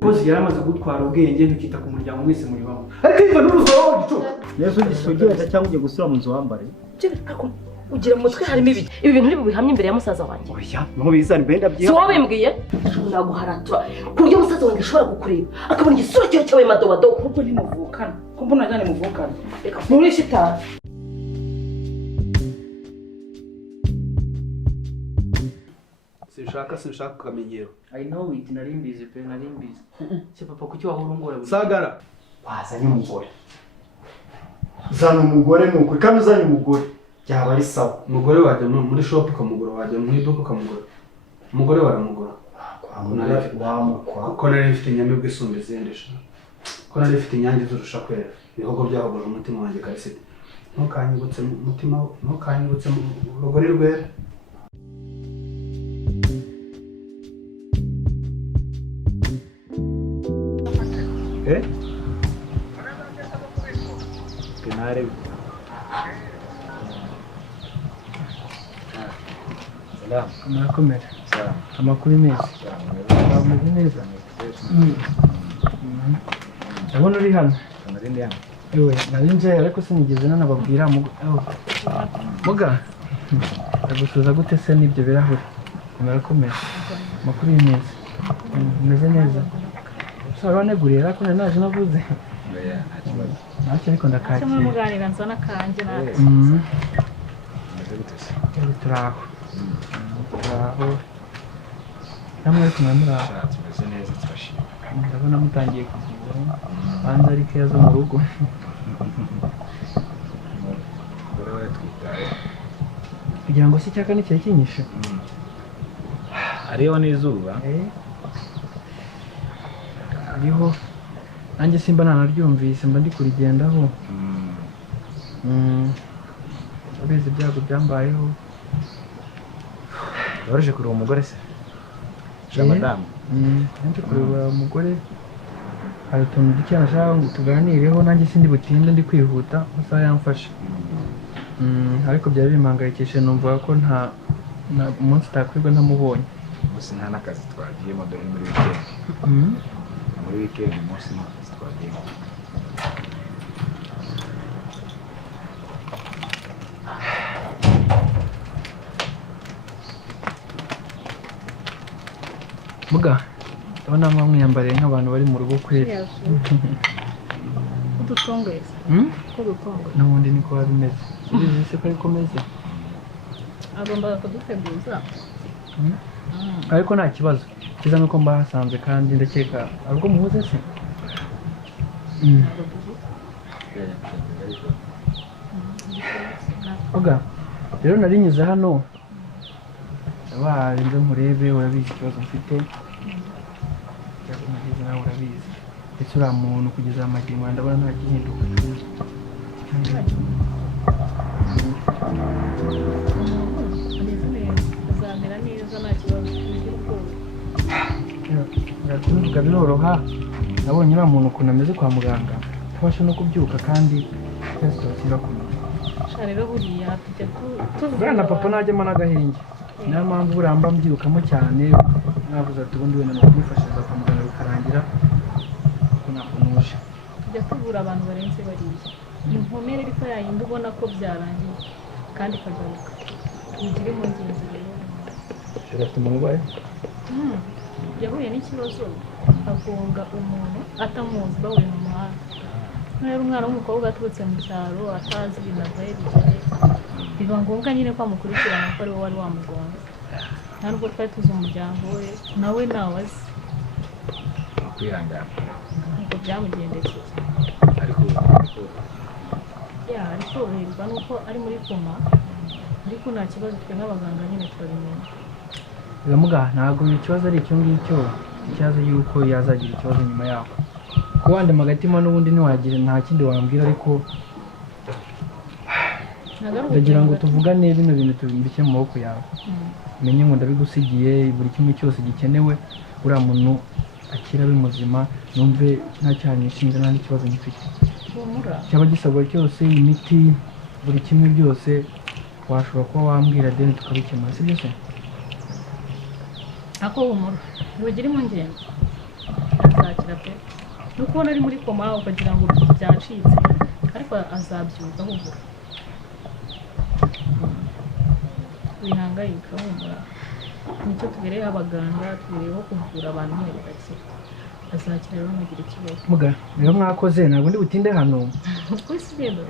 Bose yaramaze gutwara ubwenge ntukita ku muryango mwese muri bamwe. Ariko iva n'uruzoro gico. Yesu gisogera cyangwa ugiye gusura mu nzu wambare. Ugira mu mutwe harimo ibi bintu uri bubihamye imbere ya musaza wanjye. Oya, no bizana benda byiha. Si wowe bimbwiye? Naguharatura. Ku buryo musaza wanjye ashobora kukureba. Akabona igisura cyawe cyawe madodo. Kuko ni muvukana. Ko mbona cyane muvukana. Reka muri shitani. Sinshaka kukamenyero. I know it narimbize pe narimbize. Se papa kuki wahurungora buri. Sagara. Wazanye umugore. Zana umugore nuko kandi uzanye umugore. Byaba ari sawa. Umugore wajya muri shop ukamugura, wajya mu iduka ukamugura. Umugore waramugura. Ko nari mfite inyamibwa isumba izindi sha. Ko nari mfite inyange zurusha kwera. Ibihogo byahogora umutima wanjye karisite. Ntukanyibutse umutima, ntukanyibutse urugori rwera. Penare. Salam. Murakomera. Salam. Amakuru meza. Ameze neza. Ndabona uri hano. Narindi hano. Ewe, narinje ariko sinigeze nanababwira muga. Ndagusuza gute se n'ibyo birahuri? Murakomera. Amakuru meza. Meze neza. Saba neguriye ariko naje navuze. Oya, ntakibazo. Ntacyo ariko ndakakira. Cyangwa muganira nzana kanje natwe. Meze gute se? Turaho. Namwe ariko mwamuraho. Tumeze neza turashima. Ndabona mutangiye kuzura. Banza ari keya zo mu rugo. Umugore we twitaye. Kugira ngo si cyaka n'ikihe kinyishe. Ariho n'izuba. Ariho nanjye simba nanaryumvise mba ndi kurigendaho. Abizi ibyago byambayeho. Yaje kureba umugore se? Madamu. Nanjye kureba umugore hari utuntu duke nashaka ngo tuganireho nanjye sindi butinde ndi kwihuta amasaha yamfashe. Ariko byari bimpangayikishije numva ko nta umunsi utakwirwa ntamubonye. Umunsi nta n'akazi twagiyemo dore muri weekend. Muri weekend umunsi nta kazi twagiyemo. Muga, ndabona mwiyambariye nk'abantu bari mu rugo kweri. Udutongweza. Ko dutongwe. N'ubundi niko bimeze. Ubizi se ko ariko meze. Agomba kuduteguza. Ariko nta kibazo. Kiza nuko mbahasanze kandi ndakeka ariko muhuze se. Muga, rero narinyuze hano. Nze murebe urabizi ikibazo mfite. Cyakumugize nawe urabizi. Ese uriya muntu kugeza amagingo ndabona nta gihinduka. Azamera neza nta kibazo. Kubivuga biroroha. Nabonye uriya muntu ukuntu ameze kwa muganga. Ntabasha no kubyuka kandi situation irakomeye. Sha rero buriya tujya Buriya na papa najyamo n'agahenge. Niyo mpamvu buriya mba mbyirukamo cyane. Navuze ati ubundi wenda nakwifashiza kwa muganga bikarangira. Kuko ntabwo nuje. tujya tuvura abantu barenze bariya. Inkomere ariko yayindi ubona ko byarangiye kandi ikagaruka. Ugire mu ngenzi rero. Afite umurwayi? Yahuye n'ikibazo agonga umuntu atamuzi bahuye mu muhanda. Rero umwana w'umukobwa aturutse mu cyaro atazi ibintu avuye bigere. Biba ngombwa nyine ko amukurikirana ko ari wowe wari wamugonga. Nta nubwo twari tuzi umuryango we nawe nawe azi. Kwihangana. Nkuko byamugendekeye. Ariko ari koroherwa nuko ari muri koma ariko nta kibazo twe nk'abaganga nyine turabimenya. Biramuga ntabwo ikibazo ari icyo ngicyo. Ikibazo yuko yazagira ikibazo nyuma yaho. Kuko wande magatima n'ubundi ntiwagira nta kindi wambwira ariko ndagira ngo tuvugane bino bintu tubibike mu maboko yawe. Menye ngo ndabigusigiye buri kimwe cyose gikenewe uriya muntu akira ari muzima numve nta cyane ishinga nta n'ikibazo ngifite. Cyaba gisabwa cyose imiti buri kimwe byose washobora kuba wambwira deni tukabikemura si byose? Ako humura ntugire impungenge azakira pe nuko ubona ari muri koma ukagira ngo byacitse ariko azabyuka ahubwo wihangayika humura nicyo tubereyeho abaganga tubereyeho kuvura abantu nyine bagakira azakira rero ntugire ikibazo muga rero mwakoze ntabwo ndi butinde hano kwisi rero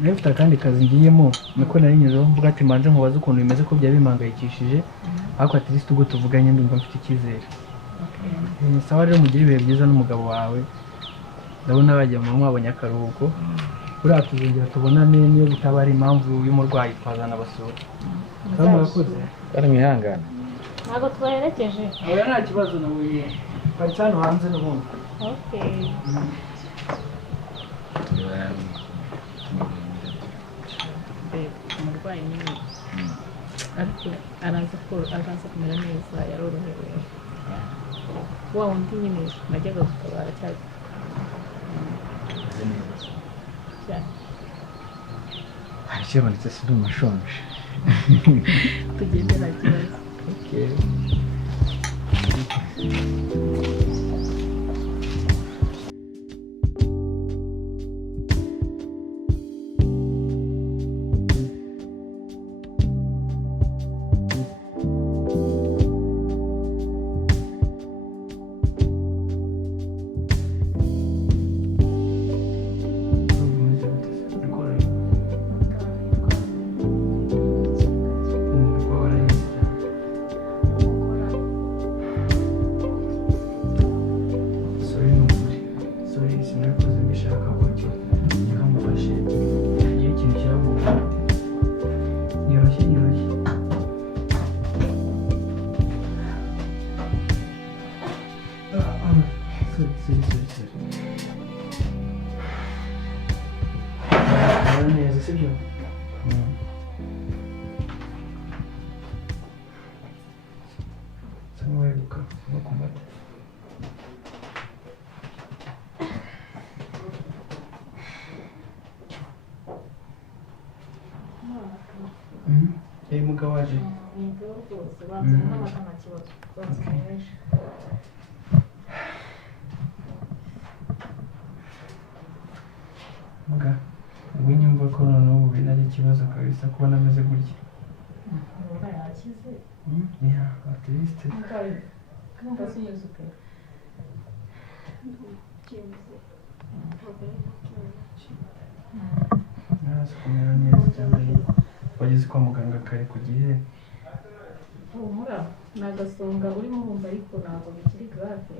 nari mfite akandi kazi ngiyemo niko nari nyizeho mvuga ati mbanze nkubaze ukuntu bimeze ko byaba bimangayikishije ariko at least ubwo tuvuganye ndumva mfite icyizere sawa rero mugire ibihe byiza n'umugabo wawe ndabona bajya mu mwabonye akaruhuko buriya tuzongera tubonane niyo bitaba ari impamvu y'umurwayi twazana basura sawa murakoze bari mwihangana ntabwo tubaherekeje oya nta kibazo nawe paritse hano hanze n'ubundi umurwayi nyine ariko araza kumera neza yarorohewe wa wundi nyine najyaga gutabara cyane hari ikibonetse sinumva nshonje tugende nta kibazo neza sibyo samweruka no kumata mugabo waje muga ubwo nyumva ko noneho ubu binari ikibazo kabisa kubona ameze gutya ya at least naraza kumera neza cyane wageze kwa muganga kare ku gihe humura ni agasonga urimo wumva ariko ntabwo bikiri grave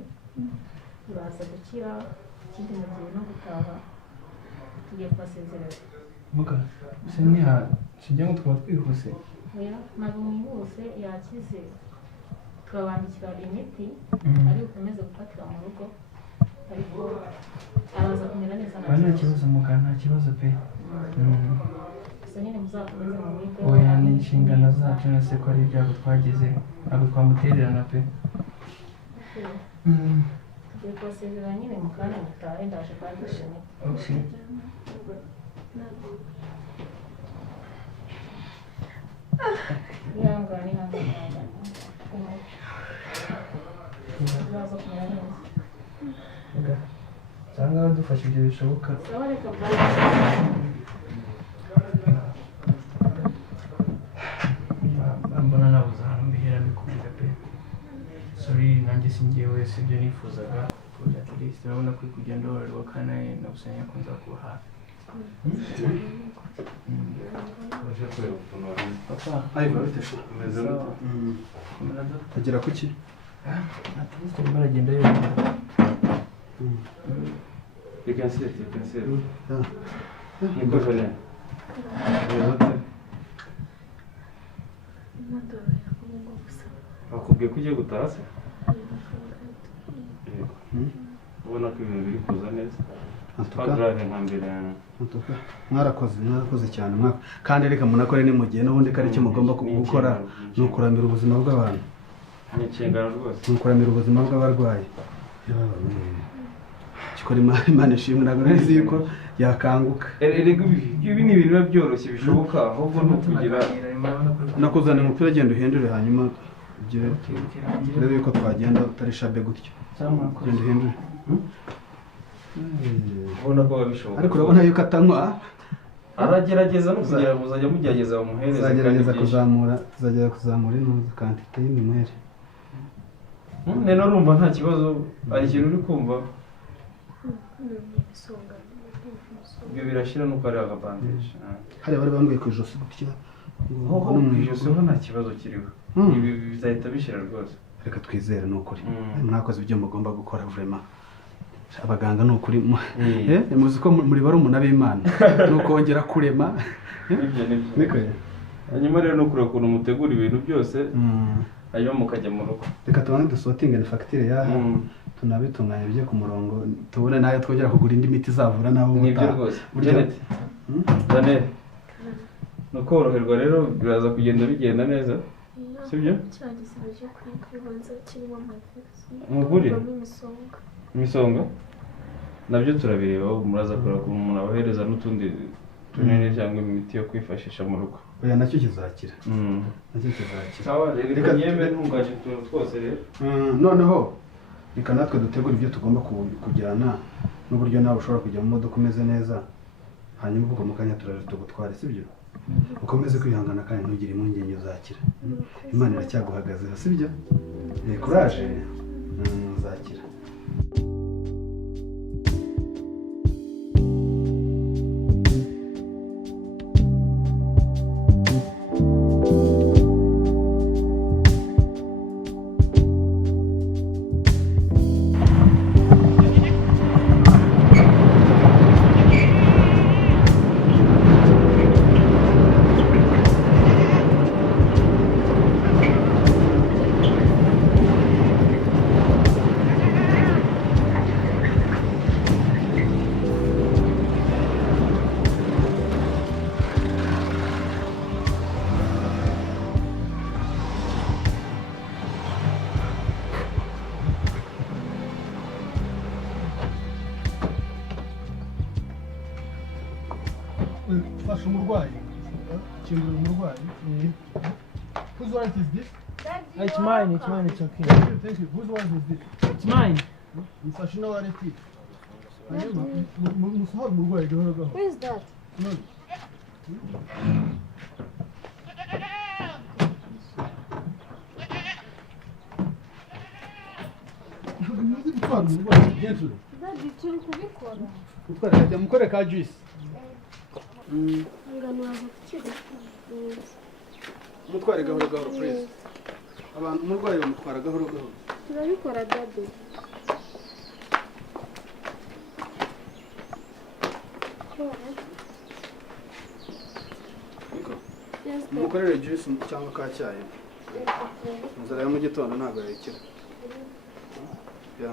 uraza gukira ikindi mu gihe no gutaha tugiye kubasezerera muga sijya ngo twaba twihuse oya ntabwo mwihuse yakize turabandikira imiti ariko ukomeze gufatira mu rugo ariko araza kumera neza nta kibazo muga nta kibazo pe gusa nyine muzakomeze mu mwite oya ni inshingano zacu nase ko ari ibyago twagize ntabwo twamutererana pe tugiye kubasezerera nyine mu kanya mutahe ndaje kwandisha imiti ihangane uzaza kumera neza usanga badufasha ibyo bishoboka sawa reka mbona nabuze ahantu mbihera bikubwira pe sorry nanjye singiye wese ibyo nifuzaga kuja at least urabona ko uri kugenda woroherwa kandi nagusanya ko nzakuba hafi papa agera ku ki at least arimo aragenda yoroherwa niko jone bakubwiye ko ugiye gutaha se ubona ko ibintu biri kuza neza twagrave nka mbere mwarakoze cyane kandi reka munakore ni mu gihe n'ubundi ko ari cyo mugomba gukora ni ukuramira ubuzima bw'abantu ni inshingano rwose ni ukuramira ubuzima bw'abarwayi gikora imana ishimwe ntabwo nzi yuko yakanguka ibi ni ibintu biba byoroshye bishoboka ahubwo ni ukugira nakuzana umupira agenda uhindure hanyuma urebe yuko twagenda utari shabe gutyo genda uhindure ubona ko babishoboka ariko urabona yuko atanywa aragerageza no kugira ngo muzajya mugerageza bamuhereze tuzagerageza kuzamura ino kantite y'iminywere rero urumva nta kibazo hari ikintu uri kumva ibyo birashira nuko ari agabandeje hariya bari bambwiye ku ijosi gutya no mu ijosi ho nta kibazo kiriho ibi bizahita bishira rwose reka twizere ni ukuri mwakoze ibyo mugomba gukora vraiment abaganga ni ukuri muzi ko muri barumuna b'Imana ni ukongera kurema nibyo hanyuma rero no kureba ukuntu mutegura ibintu byose hanyuma mukajya mu rugo reka tubane dusotinge ni fagitire yaha tunabitunganya bijye ku murongo tubone nayo twongera kugura indi miti izavura nabo nibyo rwose Janet no koroherwa rero biraza kugenda bigenda neza sibyo cyagize kwibanza kirimo amavisi umuguri imisonga nabyo turabireba muraza kureba ko umuntu abahereza n'utundi tunini cyangwa imiti yo kwifashisha mu rugo oya nacyo kizakira sawa reka yembe ntunganye utuntu twose rero noneho reka natwe dutegura ibyo tugomba kujyana n'uburyo nawe ushobora kujya mu modoka umeze neza hanyuma ubwo mu kanya turaje tugutware sibyo ukomeze kwihangana kandi ntugire impungenge uzakira Imana iracyaguhagazeho sibyo courage uzakira fasha umurwayi kingura umurwayi whose wallet is this? It's mine, it's okay. Thank you. Whose wallet is this? It's mine. Mfashe ino wallet hanyuma musohora umurwayi gahoro gahoro. Who is that? None muzi gutwara umurwayi gently. Daddy, turi kubikora. Gutwara kajya mukore ka juice. Ngano waza kukiri. Mutware gahoro gahoro please. Abantu umurwayi bamutwara gahoro gahoro. Turabikora Daddy. Mukorere juice cyangwa ka cyayi. Inzara ya mu gitondo ntabwo yayikira. Ya.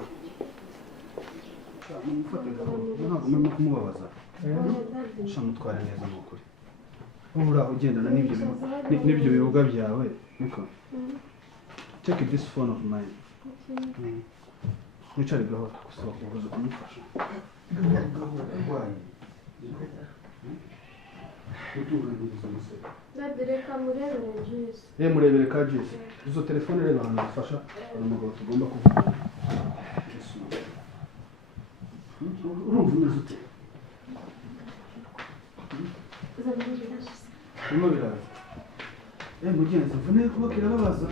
Ntabwo murimo kumubabaza. Shamutwara neza n'ukuri. Ubura ugendana n'ibyo bibuga byawe niko. Take this phone of mine. Nicare gahoro gusohoka ubuze kumufasha. Daddy, reka murebere juice. Murebere ka juice. Izo telefone rero abantu bafasha umugabo tugomba kuvuga. Urumva umeze ute? Birimo biraza. Mugenzi mvune kubakira babaza.